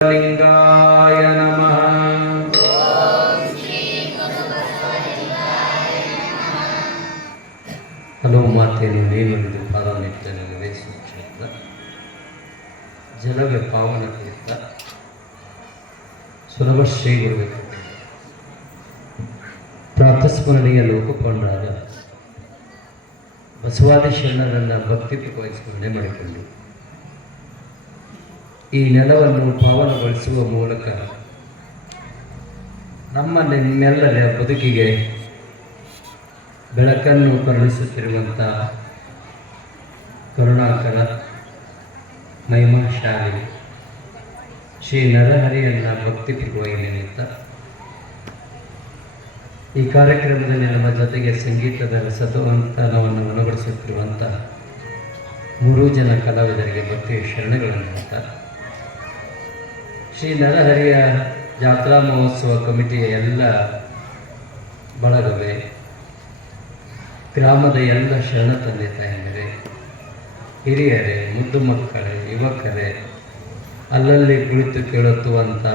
ಲಿಂಗಾಯ ನಮಃ. ಹಲವು ಮಾತೆಯನ್ನು ದೇವರಿಗೆ ಪಾದವನ್ನು ನಡೆಸುತ್ತಿದ್ದ ಜನವೇ ಪಾವನ ತೀರ್ಥ ಸುಲಭ ಶ್ರೀಗಳು ಪ್ರಾತಸ್ಮರಣೀಯ ಲೋಕಕೊಂಡಾಗ ಬಸವಾದಿ ಶರಣರನ್ನು ಭಕ್ತಿಪೂರ್ವವಾಗಿ ಸ್ಮರಣೆ ಮಾಡಿಕೊಂಡು ಈ ನೆಲವನ್ನು ಪಾವನಗೊಳಿಸುವ ಮೂಲಕ ನಮ್ಮ ನಿಮ್ಮೆಲ್ಲರ ಬದುಕಿಗೆ ಬೆಳಕನ್ನು ಕರುಣಿಸುತ್ತಿರುವಂಥ ಕರುಣಾಕರ ಮಹಿಮಾಶಾಲಿ ಶ್ರೀ ನರಹರಿಯನ್ನ ಭಕ್ತಿ ನೆನೆಯುತ್ತಾ ಈ ಕಾರ್ಯಕ್ರಮದಲ್ಲಿ ನಮ್ಮ ಜೊತೆಗೆ ಸಂಗೀತದ ಸತವಂತನವನ್ನು ಮನಗೊಳಿಸುತ್ತಿರುವಂಥ ಮೂರು ಜನ ಕಲಾವಿದರಿಗೆ ಭಕ್ತಿಯ ಶರಣಗಳನ್ನು ಹೇಳ್ತಾ ಶ್ರೀ ನರಹರಿಯ ಜಾತ್ರಾ ಮಹೋತ್ಸವ ಕಮಿಟಿಯ ಎಲ್ಲ ಬಳಗವೇ, ಗ್ರಾಮದ ಎಲ್ಲ ಶರಣ ತಂದೆ ತಾಯಿಯರೇ ಹಿರಿಯರೇ, ಮುದ್ದು ಮಕ್ಕಳೇ, ಯುವಕರೇ, ಅಲ್ಲಲ್ಲಿ ಕುಳಿತು ಕೇಳುತ್ತುವಂಥ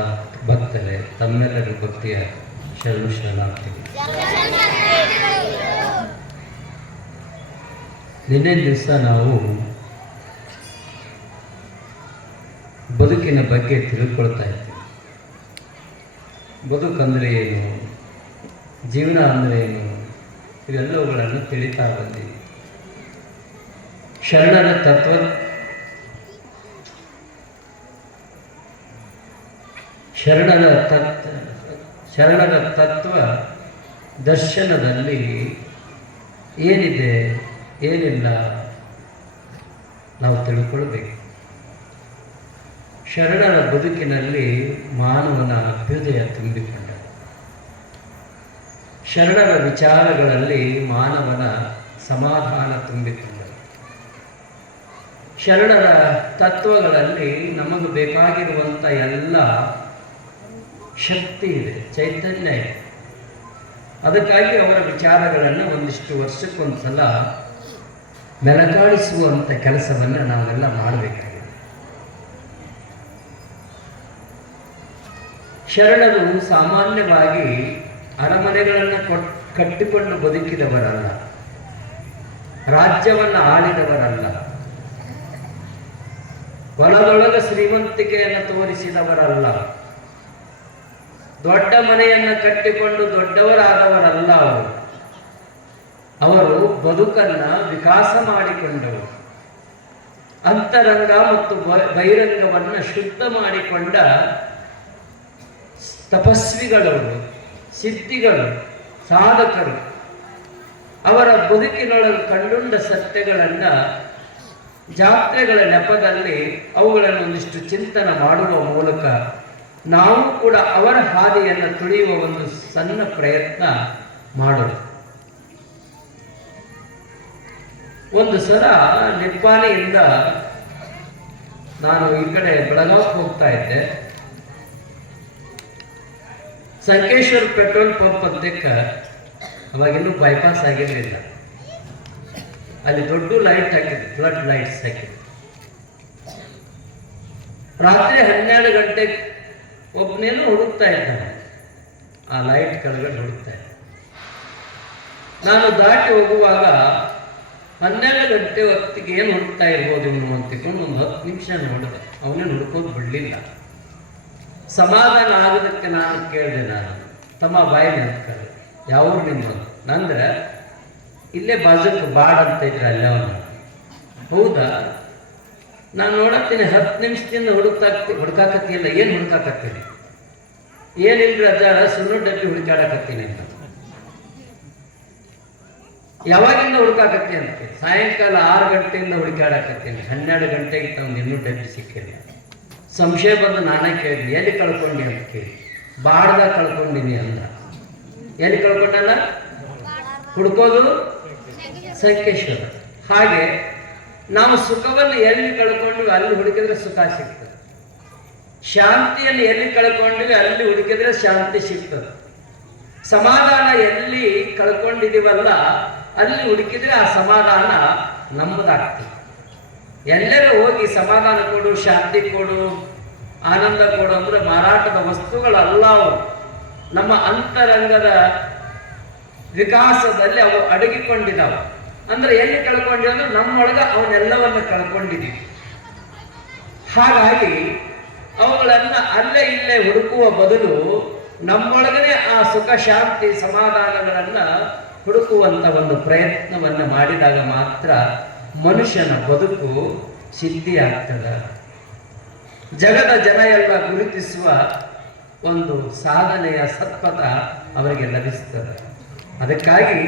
ಭಕ್ತರೇ, ತಮ್ಮೆಲ್ಲರ ಭಕ್ತಿಯ ಶರಣು ಶರಣಾರ್ಥಿಗಳು. ನಿನ್ನೆ ದಿವಸ ನಾವು ಬದುಕಿನ ಬಗ್ಗೆ ತಿಳ್ಕೊಳ್ತಾ ಇದ್ದೀವಿ ಬದುಕಂದರೆ ಏನು? ಜೀವನ ಅಂದರೆ ಏನು? ಇವೆಲ್ಲವುಗಳನ್ನು ತಿಳಿತಾ ಬಂದೀವಿ ಶರಣರ ತತ್ವ ಶರಣರ ತತ್ವ ಶರಣರ ತತ್ವ ದರ್ಶನದಲ್ಲಿ ಏನಿದೆ, ಏನಿಲ್ಲ, ನಾವು ತಿಳ್ಕೊಳ್ಬೇಕು. ಶರಣರ ಬದುಕಿನಲ್ಲಿ ಮಾನವನ ಅಭ್ಯುದಯ ತುಂಬಿಕೊಂಡ. ಶರಣರ ವಿಚಾರಗಳಲ್ಲಿ ಮಾನವನ ಸಮಾಧಾನ ತುಂಬಿಕೊಂಡ. ಶರಣರ ತತ್ವಗಳಲ್ಲಿ ನಮಗೆ ಬೇಕಾಗಿರುವಂಥ ಎಲ್ಲ ಶಕ್ತಿ ಇದೆ, ಚೈತನ್ಯ ಇದೆ. ಅದಕ್ಕಾಗಿ ಅವರ ವಿಚಾರಗಳನ್ನು ಒಂದಿಷ್ಟು ವರ್ಷಕ್ಕೊಂದ್ಸಲ ಮೆಲಕಾಡಿಸುವಂಥ ಕೆಲಸವನ್ನು ನಾವೆಲ್ಲ ಮಾಡಬೇಕಾಗಿದೆ. ಶರಣರು ಸಾಮಾನ್ಯವಾಗಿ ಅರಮನೆಗಳನ್ನು ಕೊಟ್, ಕಟ್ಟಿಕೊಂಡು ಬದುಕಿದವರಲ್ಲ. ರಾಜ್ಯವನ್ನು ಆಳಿದವರಲ್ಲ. ಹೊಲದೊಳಗ ಶ್ರೀಮಂತಿಕೆಯನ್ನು ತೋರಿಸಿದವರಲ್ಲ. ದೊಡ್ಡ ಮನೆಯನ್ನು ಕಟ್ಟಿಕೊಂಡು ದೊಡ್ಡವರಾದವರಲ್ಲ ಅವರು. ಅವರು ಬದುಕನ್ನ ವಿಕಾಸ ಮಾಡಿಕೊಂಡವರು ಅಂತರಂಗ ಮತ್ತು ಬಹಿರಂಗವನ್ನು ಶುದ್ಧ ಮಾಡಿಕೊಂಡ ತಪಸ್ವಿಗಳವರು ಸಿದ್ಧಿಗಳು, ಸಾಧಕರು, ಅವರ ಬದುಕಿನೊಳಗೆ ಕಂಡುಂಡ ಸತ್ಯಗಳನ್ನು ಜಾತ್ರೆಗಳ ನೆಪದಲ್ಲಿ ಅವುಗಳನ್ನು ಒಂದಿಷ್ಟು ಚಿಂತನ ಮಾಡುವ ಮೂಲಕ ನಾವು ಕೂಡ ಅವರ ಹಾದಿಯನ್ನು ತುಳಿಯುವ ಒಂದು ಸಣ್ಣ ಪ್ರಯತ್ನ ಮಾಡೋದು ಒಂದು ಸಲ ನಿಪ್ಪಾಣಿಯಿಂದ ನಾನು ಈ ಕಡೆ ಬೆಳಗಾವಿಗೆ ಹೋಗ್ತಾ ಇದ್ದೆ. ಸಂಕೇಶ್ವರ ಪೆಟ್ರೋಲ್ ಪಂಪ್ ಅಂತಕ್ಕ ಅವಾಗಿನ್ನೂ ಬೈಪಾಸ್ ಆಗಿರಲಿಲ್ಲ. ಅಲ್ಲಿ ದೊಡ್ಡ ಲೈಟ್ ಹಾಕಿದ್ರು ಫ್ಲಡ್ ಲೈಟ್ಸ್ ಹಾಕಿದ್ರು. ರಾತ್ರಿ ಹನ್ನೆರಡು ಗಂಟೆಗೆ ಒಬ್ಬನೇನು ಹುಡುಕ್ತಾ ಇದ್ದಾನೆ. ಆ ಲೈಟ್ ಕೆಳಗಡೆ ಹುಡುಕ್ತಾ ಇದ್ದ ನಾನು ದಾಟಿ ಹೋಗುವಾಗ ಹನ್ನೆರಡು ಗಂಟೆ ಹೊತ್ತಿಗೆ ಏನು ಹುಡುಕ್ತಾ ಇರ್ಬೋದು ಇವನು ಅಂತ ತಿಳ್ಕೊಂಡು ಒಂದು ಹತ್ತು ನಿಮಿಷ ನೋಡಿದೆ. ಅವನೇನು ಹುಡುಕೋದು ಬಿಡಲಿಲ್ಲ. ಸಮಾಧಾನ ಆಗೋದಕ್ಕೆ ನಾನು ಕೇಳಿದೆ ನಾನು. ತಮ್ಮ ಬಾಯಿ ನೆನಪು ಯಾವ ನಿಮ್ಮ ನಂದ್ರೆ ಇಲ್ಲೇ ಬಾಜುಕ್ ಬಾಡ್ ಅಂತ ಇದ್ರೆ ಅಲ್ಲೇ ಅವನು. ಹೌದಾ? ನಾನು ನೋಡತ್ತೀನಿ, ಹತ್ತು ನಿಮಿಷದಿಂದ ಹುಡುಕ್ತಾಕ್ತಿ ಹುಡುಕಾಕತ್ತಿಲ್ಲ ಏನು ಹುಡುಕಾಕತ್ತೀನಿ? ಏನಿಲ್ರಿ ಅಜ್ಜಾರ ಸುಣ್ಣು ಡಬ್ಬಿ ಹುಡುಕಾಡಕತ್ತೀನಿ ಅಂತ. ಯಾವಾಗಿಂದ ಹುಡುಕಾಕತ್ತೀನಿ ಅಂತ? ಸಾಯಂಕಾಲ ಆರು ಗಂಟೆಯಿಂದ ಹುಡುಕಾಡಕತ್ತೀನಿ ಹನ್ನೆರಡು ಗಂಟೆಗಿಂತ ಒಂದು ಇನ್ನೂ ಡಬ್ಬಿ ಸಿಕ್ಕಿಲ್ಲ. ಸಂಶಯ ಬಂದು ನಾನೇ ಕೇಳಿದ್ವಿ ಎಲ್ಲಿ ಕಳ್ಕೊಂಡಿ ಅಂತ ಕೇಳಿ. ಬಾಡ್ದಾಗ ಕಳ್ಕೊಂಡಿನಿ ಅಂದ. ಎಲ್ಲಿ ಕಳ್ಕೊಂಡಲ್ಲ? ಹುಡ್ಕೋದು ಸಂಕೇಶ್ವರ. ಹಾಗೆ ನಾವು ಸುಖವನ್ನು ಎಲ್ಲಿ ಕಳ್ಕೊಂಡ್ವಿ, ಅಲ್ಲಿ ಹುಡುಕಿದ್ರೆ ಸುಖ ಸಿಗ್ತದೆ. ಶಾಂತಿಯನ್ನು ಎಲ್ಲಿ ಕಳ್ಕೊಂಡ್ವಿ, ಅಲ್ಲಿ ಹುಡುಕಿದ್ರೆ ಶಾಂತಿ ಸಿಗ್ತದೆ. ಸಮಾಧಾನ ಎಲ್ಲಿ ಕಳ್ಕೊಂಡಿದೀವಲ್ಲ, ಅಲ್ಲಿ ಹುಡುಕಿದ್ರೆ ಆ ಸಮಾಧಾನ ನಮ್ಮದಾಗ್ತದೆ. ಎಲ್ಲರೂ ಹೋಗಿ ಸಮಾಧಾನ ಕೊಡು, ಶಾಂತಿ ಕೊಡು, ಆನಂದ ಕೊಡು ಅಂದ್ರೆ ಮಾರಾಟದ ವಸ್ತುಗಳಲ್ಲ ಅವು. ನಮ್ಮ ಅಂತರಂಗದ ವಿಕಾಸದಲ್ಲಿ ಅವು ಅಡಗಿಕೊಂಡಿದ್ದಾವೆ. ಅಂದ್ರೆ ಎಲ್ಲಿ ಕಳ್ಕೊಂಡಿ ಅಂದ್ರೆ ನಮ್ಮೊಳಗ ಅವನ್ನೆಲ್ಲವನ್ನು ಕಳ್ಕೊಂಡಿದ್ದೀವಿ. ಹಾಗಾಗಿ ಅವುಗಳನ್ನ ಅಲ್ಲೇ ಇಲ್ಲೇ ಹುಡುಕುವ ಬದಲು ನಮ್ಮೊಳಗನೆ ಆ ಸುಖ, ಶಾಂತಿ, ಸಮಾಧಾನಗಳನ್ನ ಹುಡುಕುವಂತ ಒಂದು ಪ್ರಯತ್ನವನ್ನ ಮಾಡಿದಾಗ ಮಾತ್ರ ಮನುಷ್ಯನ ಬದುಕು ಸಿದ್ಧಿಯಾಗ್ತದ ಜಗದ ಜನ ಎಲ್ಲ ಗುರುತಿಸುವ ಒಂದು ಸಾಧನೆಯ ಸತ್ಪಥ ಅವರಿಗೆ ಲಭಿಸ್ತದೆ. ಅದಕ್ಕಾಗಿ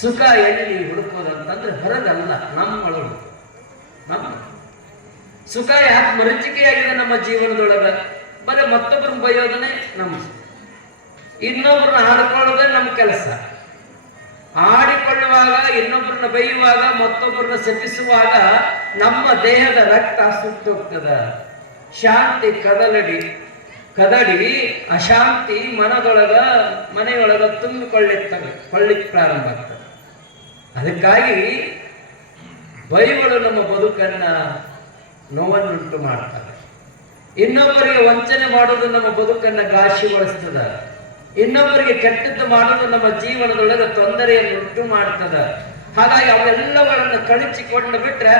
ಸುಖ ಎಲ್ಲಿ ಹುಡುಕೋದಂತಂದ್ರೆ ಹೊರದಲ್ಲ ನಮ್ಮೊಳಗೆ ನಮ್ಮ ಸುಖ ಯಾಕೆ ಮರಚಿಕೆಯಾಗಿದೆ ನಮ್ಮ ಜೀವನದೊಳಗ? ಬರೀ ಮತ್ತೊಬ್ಬರು ಬೈಯೋದನ್ನೇ ನಮ್ಮ ಇನ್ನೊಬ್ರನ್ನ ಹಾಡ್ಕೊಳ್ಳೋದೇ ನಮ್ಮ ಕೆಲಸ. ಆಡಿಕೊಳ್ಳುವಾಗ, ಇನ್ನೊಬ್ಬರನ್ನ ಬೈಯುವಾಗ, ಮತ್ತೊಬ್ಬರನ್ನ ಶಪಿಸುವಾಗ ನಮ್ಮ ದೇಹದ ರಕ್ತ ಸುಟ್ಟೋಗ್ತದ ಶಾಂತಿ ಕದಲಡಿ. ಕದಡಿ ಅಶಾಂತಿ ಮನದೊಳಗ, ಮನೆಯೊಳಗ ತುಂಬಿಕೊಳ್ಳಿತ್ತ ಕೊಳ್ಳಿಕ್ ಪ್ರಾರಂಭ ಆಗ್ತದೆ. ಅದಕ್ಕಾಗಿ ಬೈಗಳು ನಮ್ಮ ಬದುಕನ್ನ ನೋವನ್ನುಂಟು ಮಾಡ್ತವೆ. ಇನ್ನೊಬ್ಬರಿಗೆ ವಂಚನೆ ಮಾಡೋದು ನಮ್ಮ ಬದುಕನ್ನ ಘಾಸಿಗೊಳಿಸ್ತದ ಇನ್ನೊಬ್ಬರಿಗೆ ಕೆಟ್ಟದ್ದು ಮಾಡೋದು ನಮ್ಮ ಜೀವನದೊಳಗೆ ತೊಂದರೆಯನ್ನು ಉಂಟು ಮಾಡ್ತದ. ಹಾಗಾಗಿ ಅವರೆಲ್ಲವರನ್ನು ಕಳಚಿಕೊಂಡು ಬಿಟ್ರೆ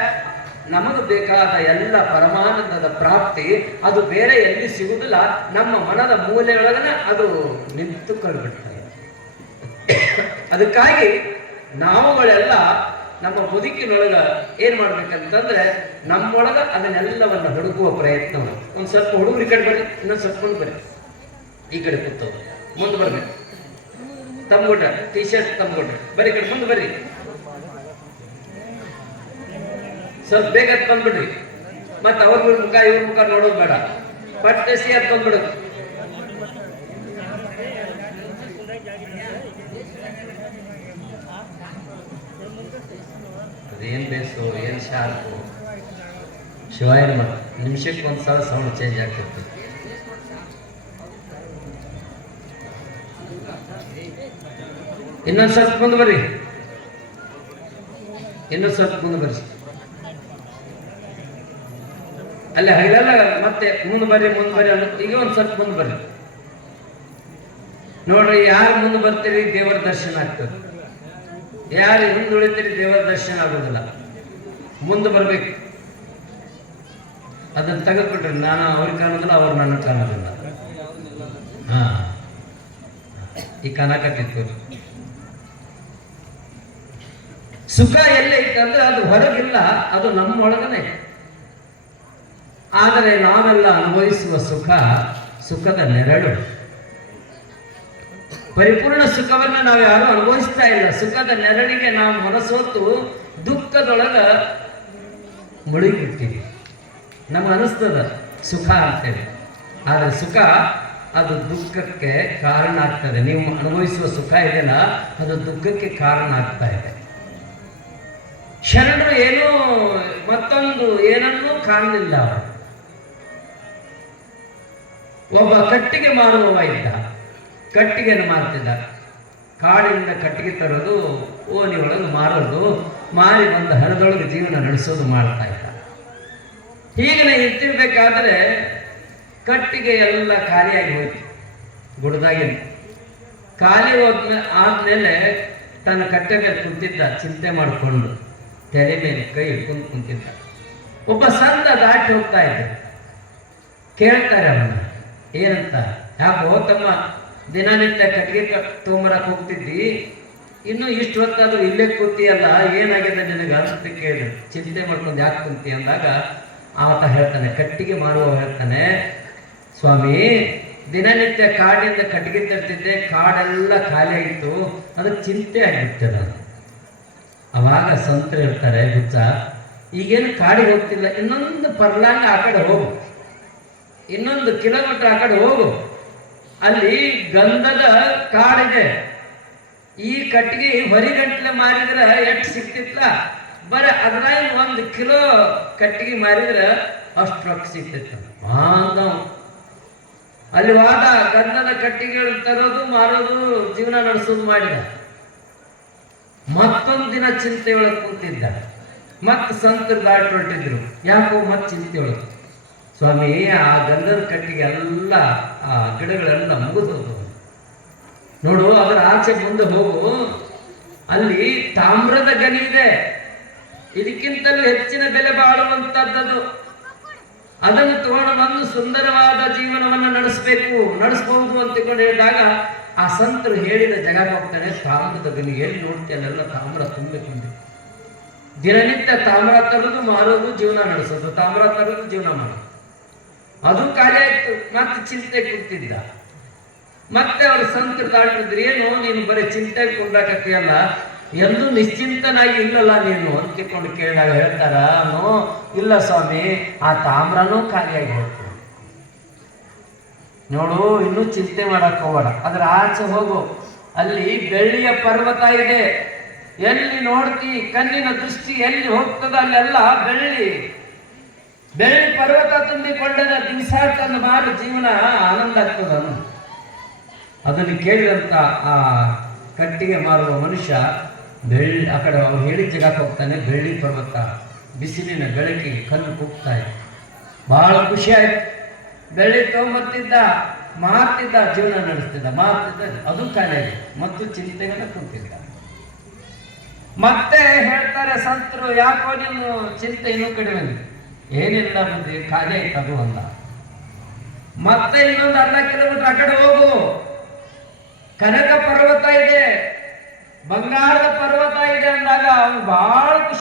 ನಮಗೆ ಬೇಕಾದ ಎಲ್ಲ ಪರಮಾನಂದದ ಪ್ರಾಪ್ತಿ ಅದು ಬೇರೆ ಎಲ್ಲಿ ಸಿಗುದಿಲ್ಲ ನಮ್ಮ ಮನದ ಮೂಲೆಯೊಳಗನೆ ಅದು ನಿಂತು ಬಿಡ್ತದೆ ಅದಕ್ಕಾಗಿ ನಾವುಗಳೆಲ್ಲ ನಮ್ಮ ಬದುಕಿನೊಳಗ ಏನ್ ಮಾಡ್ಬೇಕಂತಂದ್ರೆ ನಮ್ಮೊಳಗ ಅದನ್ನೆಲ್ಲವನ್ನ ಹುಡುಕುವ ಪ್ರಯತ್ನ ಒಂದು ಸ್ವಲ್ಪ ಹುಡುಗರು ಈ ಕಡೆ ಬರ್ರಿ, ಇನ್ನೊಂದ್ ಸ್ವಲ್ಪ ಬರ್ರಿ. ಈ ಕಡೆ ಕೂತವ್ರು ಮುಂದೆ ಬರ್ಬೇಕು ತಮ್ಗುಡ್ಡ ಟಿ ಶರ್ಟ್ ತಮ್ಗುಡ್ಡ ಬರ್ರಿ ಈ ಕಡೆ ಮುಂದೆ ಬರ್ರಿ. ಸ್ವಲ್ಪ ಬೇಗ ಎದ್ದು ಬಂದ್ಬಿಡ್ರಿ. ಮತ್ತೆ ಅವ್ರ ಮುಖ, ಇವ್ರ ಮುಖ ನೋಡೋದು ಬೇಡ. ಪಟ್ಟಸಿ ಎದ್ದು ಬಂದ್ಬಿಡೋದು. ಏನ್ ಬೇಸು, ಏನ್ ಶಾರ್ಪು. ಶಿವಾಯನ ನಿಮಿಷಕ್ಕೆ ಒಂದ್ಸಲ ಸೌಂಡ್ ಚೇಂಜ್ ಆಗ್ತಿತ್ತು. ಇನ್ನೊಂದ್ ಸ್ವಲ್ಪ ಮುಂದೆ ಬರ್ರಿ. ಇನ್ನೊಂದು ಸ್ವಲ್ಪ ಮುಂದೆ ಬರ್ರಿ. ಅಲ್ಲ ಹೈಲಲ್ಲ, ಮತ್ತೆ ಮುಂದೆ ಬರ್ರಿ ಮುಂದೆ ಬರ್ರಿ ಅನ್ನೋ ಈಗ ಒಂದು ಸ್ವಲ್ಪ ಮುಂದೆ ಬರ್ರಿ. ನೋಡ್ರಿ, ಯಾರು ಮುಂದೆ ಬರ್ತೀರಿ ದೇವರ ದರ್ಶನ ಆಗ್ತದೆ. ಯಾರು ಹಿಂದೆ ಉಳಿತೀರಿ ದೇವರ ದರ್ಶನ ಆಗೋದಿಲ್ಲ. ಮುಂದೆ ಬರ್ಬೇಕು. ಅದನ್ನು ತೆಗೆದುಬಿಟ್ರಿ ನಾನು ಅವ್ರಿಗೆ ಕಾಣೋದಿಲ್ಲ, ಅವ್ರು ನನ್ನ ಕಾಣೋದಿಲ್ಲ. ಹಾ. ಈ ಕಾಣಕತ್ತಿತ್ತು ಸುಖ ಎಲ್ಲೇ ಇತ್ತಂದ್ರೆ ಅದು ಹೊರಗಿಲ್ಲ, ಅದು ನಮ್ಮೊಳಗನೆ. ಆದರೆ ನಾವೆಲ್ಲ ಅನುಭವಿಸುವ ಸುಖ ಸುಖದ ನೆರಳು. ಪರಿಪೂರ್ಣ ಸುಖವನ್ನು ನಾವು ಯಾರು ಅನುಭವಿಸ್ತಾ ಇಲ್ಲ. ಸುಖದ ನೆರಳಿಗೆ ನಾವು ಹೊರಸೋತು ದುಃಖದೊಳಗ ಮುಳುಗಿರ್ತೀವಿ ನಮ್ಗೆ ಅನಿಸ್ತದ ಸುಖ ಅಂತೇಳಿ. ಆದರೆ ಸುಖ ಅದು ದುಃಖಕ್ಕೆ ಕಾರಣ ಆಗ್ತದೆ. ನೀವು ಅನುಭವಿಸುವ ಸುಖ ಇದೆಯಲ್ಲ, ಅದು ದುಃಖಕ್ಕೆ ಕಾರಣ ಆಗ್ತಾ ಇದೆ. ಶರಣರು ಏನೂ, ಮತ್ತೊಂದು ಏನನ್ನೂ ಕಾಣಲಿಲ್ಲ ಒಬ್ಬ ಕಟ್ಟಿಗೆ ಮಾರುವವ ಇದ್ದ. ಕಟ್ಟಿಗೆಯನ್ನು ಮಾರ್ತಿದ್ದ. ಕಾಡಿನಿಂದ ಕಟ್ಟಿಗೆ ತರೋದು, ಓನಿ ಒಳಗೆ ಮಾರೋದು, ಮಾರಿ ಬಂದ ಹಣದೊಳಗೆ ಜೀವನ ನಡೆಸೋದು ಮಾಡ್ತಾ ಇದ್ದ. ಹೀಗೆ ಇರ್ತಿರ್ಬೇಕಾದ್ರೆ ಕಟ್ಟಿಗೆ ಎಲ್ಲ ಖಾಲಿಯಾಗಿ ಹೋಯ್ತು. ಗುಡ್ದಾಗಿನ ಖಾಲಿ ಹೋದ ಆದ್ಮೇಲೆ ತನ್ನ ಕಟ್ಟೆ ಮೇಲೆ ಕುಂತಿದ್ದ, ಚಿಂತೆ ಮಾಡಿಕೊಂಡು ತಲೆ ಮೇಲೆ ಕೈ ಹಿಡ್ಕೊಂಡು ಕುಂತಿದ್ದ. ಒಬ್ಬ ಸಂತ ದಾಟಿ ಹೋಗ್ತಾ ಇದ್ದ. ಕೇಳ್ತಾರೆ ಅವನ್ನ ಏನಂತ? ಯಾಕೋ ತಮ್ಮ ದಿನನಿತ್ಯ ಕಟ್ಟಿಗೆ ಕಟ್ ತೊಗೊಂಬರಕ್ ಹೋಗ್ತಿದ್ದಿ? ಇನ್ನು ಇಷ್ಟು ಹೊತ್ತಾದ್ರೂ ಇಲ್ಲೇ ಕೂತಿಯಲ್ಲ, ಏನಾಗಿದೆ ನಿನಗೆ ಅನಿಸುತ್ತೆ ಕೇಳಿ ಚಿಂತೆ ಮಾಡ್ಕೊಂಡು ಯಾಕೆ ಕುಂತಿ ಅಂದಾಗ, ಆತ ಹೇಳ್ತಾನೆ, ಕಟ್ಟಿಗೆ ಮಾರುವ ಹೇಳ್ತಾನೆ ಸ್ವಾಮಿ, ದಿನನಿತ್ಯ ಕಾಡಿಂದ ಕಟ್ಟಿಗೆ ತರ್ತಿದ್ದೆ ಕಾಡೆಲ್ಲ ಖಾಲಿ ಆಯಿತು. ಅದಕ್ಕೆ ಚಿಂತೆ ಆಗಿಬಿಟ್ಟೆ ನಾನು. ಅವಾಗ ಸಂತರು ಇರ್ತಾರೆ ಹುಚ್ಚ ಈಗೇನು ಕಾಡಿಗೆ ಹೋಗ್ತಿಲ್ಲ, ಇನ್ನೊಂದು ಪರ್ಲಾಂಗ ಆ ಕಡೆ ಹೋಗು. ಇನ್ನೊಂದು ಕಿಲೋಮೀಟರ್ ಆ ಕಡೆ ಹೋಗು. ಅಲ್ಲಿ ಗಂಧದ ಕಾಡಿದೆ. ಈ ಕಟ್ಟಿಗೆ ಹೊರಿಗಂಟ್ಲೆ ಮಾರಿದ್ರೆ ಎಷ್ಟು ಸಿಕ್ತಿತ್ಲ? ಬರ ಅದ್ರಾಗ ಒಂದು ಕಿಲೋ ಕಟ್ಟಿಗೆ ಮಾರಿದ್ರೆ ಅಷ್ಟು ರೊಕ್ಕ ಸಿಕ್ತಿತ್ತು. ಅಲ್ಲಿ ವಾದ, ಗಂಧದ ಕಟ್ಟಿಗೆಗಳು ತರೋದು, ಮಾರೋದು, ಜೀವನ ನಡೆಸೋದು ಮಾಡಿದ. ಮತ್ತೊಂದು ದಿನ ಚಿಂತೆ ಒಳಗೆ ಕೂತಿದ್ದ. ಮತ್ತೆ ಸಂತರು ದಾಟಿ ಹೊರಟಿದ್ರು. ಯಾಕೋ ಮತ್ತೆ ಚಿಂತೆ ಒಳಗೆ. ಸ್ವಾಮಿ, ಆ ಗಂಧದ ಕಟ್ಟಿಗೆ ಎಲ್ಲ, ಆ ಗಿಡಗಳೆಲ್ಲ ಮುಗಿದು ನೋಡು ಅದರ ಆಚೆ ಮುಂದೆ ಹೋಗು. ಅಲ್ಲಿ ತಾಮ್ರದ ಗನಿ ಇದೆ. ಇದಕ್ಕಿಂತಲೂ ಹೆಚ್ಚಿನ ಬೆಲೆ ಬಾಳುವಂತದ್ದದು. ಅದನ್ನು ತಗೊಂಡು ಬಂದು ಸುಂದರವಾದ ಜೀವನವನ್ನು ನಡೆಸಬೇಕು ನಡೆಸಬಹುದು ಅಂತ ಹೇಳಿದಾಗ ಆ ಸಂತರು ಹೇಳಿದ ಜಗ ಹೋಗ್ತಾನೆ ತಾಮ್ರದ ಗನಿ ಎಲ್ಲಿ ನೋಡ್ತೇನೆಲ್ಲ ತಾಮ್ರ ತುಂಬಿಕೊಂಡು ದಿನನಿತ್ಯ ತಾಮ್ರ ತರೋದು ಮಾರೋದು ಜೀವನ ನಡೆಸೋದು, ತಾಮ್ರ ತರೋದು ಜೀವನ ಮಾಡೋದು. ಅದು ಖಾಲಿ ಆಯ್ತು, ಮತ್ತೆ ಚಿಂತೆ ಕೂತಿದ್ದ ಮತ್ತೆ ಅವ್ರ ಸಂತರು ದಾಟಿದ್ರು ಏನು, ನೀನು ಬರೀ ಚಿಂತೆ ಕೊಂಡಾಕತ್ತೀಯಲ್ಲ ಎಂದು ನಿಶ್ಚಿಂತನಾಗಿ ಇಲ್ಲಲ್ಲ ನೀನು ಅಂತಿಕೊಂಡು ಕೇಳಿದಾಗ ಹೇಳ್ತಾರ ಅವನು ಇಲ್ಲ ಸ್ವಾಮಿ, ಆ ತಾಮ್ರನೂ ಖಾಲಿಯಾಗಿ ಹೋಗ್ತು ನೋಡು, ಇನ್ನೂ ಚಿಂತೆ ಮಾಡಕ್ ಹೋಗೋಣ ಅದ್ರ ಆಚೆ ಹೋಗು. ಅಲ್ಲಿ ಬೆಳ್ಳಿಯ ಪರ್ವತ ಇದೆ. ಎಲ್ಲಿ ನೋಡ್ತಿ, ಕಣ್ಣಿನ ದೃಷ್ಟಿ ಎಲ್ಲಿ ಹೋಗ್ತದ ಅಲ್ಲೆಲ್ಲ ಬೆಳ್ಳಿ. ಬೆಳ್ಳಿ ಪರ್ವತ ತುಂಬಿಕೊಂಡದ ದಿವಸ ತಂದು ಮಾರು ಜೀವನ ಆನಂದ ಆಗ್ತದ ಅದನ್ನು ಕೇಳಿದಂತ ಆ ಕಟ್ಟಿಗೆ ಮಾರುವ ಮನುಷ್ಯ ಬೆಳ್ಳಿ, ಆ ಕಡೆ ಅವ್ರು ಹೇಳಿದ ಜಗಕ್ಕೆ ಹೋಗ್ತಾನೆ, ಬೆಳ್ಳಿ ಪರ್ವತ, ಬಿಸಿಲಿನ ಬೆಳಕಿಗೆ ಕಲ್ಲು ಕುಗ್ತಾ ಇದೆ. ಬಹಳ ಖುಷಿ ಆಯ್ತು. ಬೆಳ್ಳಿ ತೊಂಬತ್ತಿದ್ದ ಮಾತಿದ್ದ ಜೀವನ ನಡೆಸ್ತಿದ್ದ ಮಾತಿದ್ದ ಅದು ಕಾಲೇ ಮತ್ತು ಚಿಂತೆಗಳ ಕುಂತಿದ್ದ ಮತ್ತೆ ಹೇಳ್ತಾರೆ, ಸಂತರು, ಯಾಕೋ ನೀನು ಚಿಂತೆ ಇನ್ನೂ ಕಡಿಮೆ ಆಗಿದೆ?" ಏನಿಲ್ಲ ಮುಂದೆ ಖಾಲಿ ಆಯ್ತು, ಅದು ಅಲ್ಲ. ಮತ್ತೆ ಇನ್ನೊಂದು ಅರ್ಧ ಕಿಲೋಮೀಟರ್ ಆ ಕಡೆ ಹೋಗು. ಕನಕ ಪರ್ವತ ಇದೆ. ಬಂಗಾರದ ಪರ್ವತ ಇದೆ ಅಂದಾಗ ಅವನು ಬಹಳ